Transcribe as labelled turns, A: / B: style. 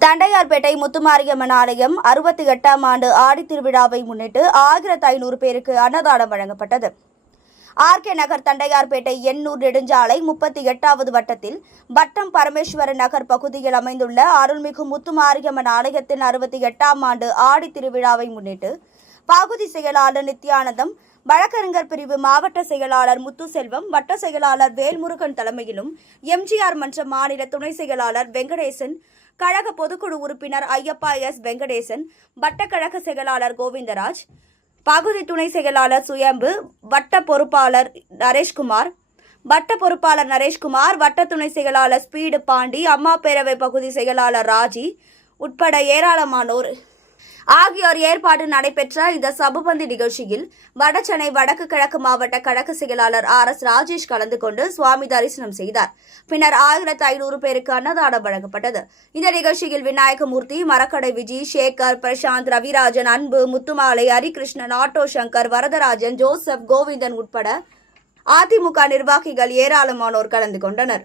A: தண்டையார்பேட்டை முத்துமாரியம்மன் ஆலயம் அறுபத்தி எட்டாம் ஆண்டு ஆடித் திருவிழாவை முன்னிட்டு ஆயிரத்து ஐநூறு பேருக்கு அன்னதானம் வழங்கப்பட்டது. ஆர்கே நகர் தண்டையார்பேட்டை எண்ணூர் நெடுஞ்சாலை முப்பத்தி எட்டாவது வட்டத்தில் வட்டம் பரமேஸ்வரன் நகர் பகுதியில் அமைந்துள்ள அருள்மிகு முத்துமாரியம்மன் ஆலயத்தின் அறுபத்தி எட்டாம் ஆண்டு ஆடித்திருவிழாவை முன்னிட்டு பகுதி செயலாளர் நித்யானந்தம் வழக்கறிஞர் பிரிவு மாவட்ட செயலாளர் முத்துசெல்வம் வட்ட செயலாளர் வேல்முருகன் தலைமையிலும் எம்ஜிஆர் மன்ற மாநில துணை செயலாளர் வெங்கடேசன் கழக பொதுக்குழு உறுப்பினர் ஐயப்பா எஸ். வெங்கடேசன் வட்டக்கழக செயலாளர் கோவிந்தராஜ் பகுதி துணை செயலாளர் சுயம்பு வட்ட பொறுப்பாளர் நரேஷ்குமார் வட்ட பொறுப்பாளர் நரேஷ்குமார் வட்ட துணை செயலாளர் ஸ்பீடு பாண்டி அம்மா பேரவை பகுதி செயலாளர் ராஜி உட்பட ஏராளமானோர் ஆகியோர் ஏற்பாடு நடைபெற்ற இந்த சபுபந்தி நிகழ்ச்சியில் வடசென்னை வடக்கு கிழக்கு மாவட்ட கழக செயலாளர் ஆர் எஸ் ராஜேஷ் கலந்து கொண்டு சுவாமி தரிசனம் செய்தார். பின்னர் ஆயிரத்து ஐநூறு பேருக்கு அன்னதானம் வழங்கப்பட்டது. இந்த நிகழ்ச்சியில் விநாயகமூர்த்தி மரக்கடை விஜய் சேகர் பிரசாந்த் ரவிராஜன் அன்பு முத்துமாலை ஹரிகிருஷ்ணன் ஆட்டோ சங்கர் வரதராஜன் ஜோசப் கோவிந்தன் உட்பட அதிமுக நிர்வாகிகள் ஏராளமானோர் கலந்து கொண்டனர்.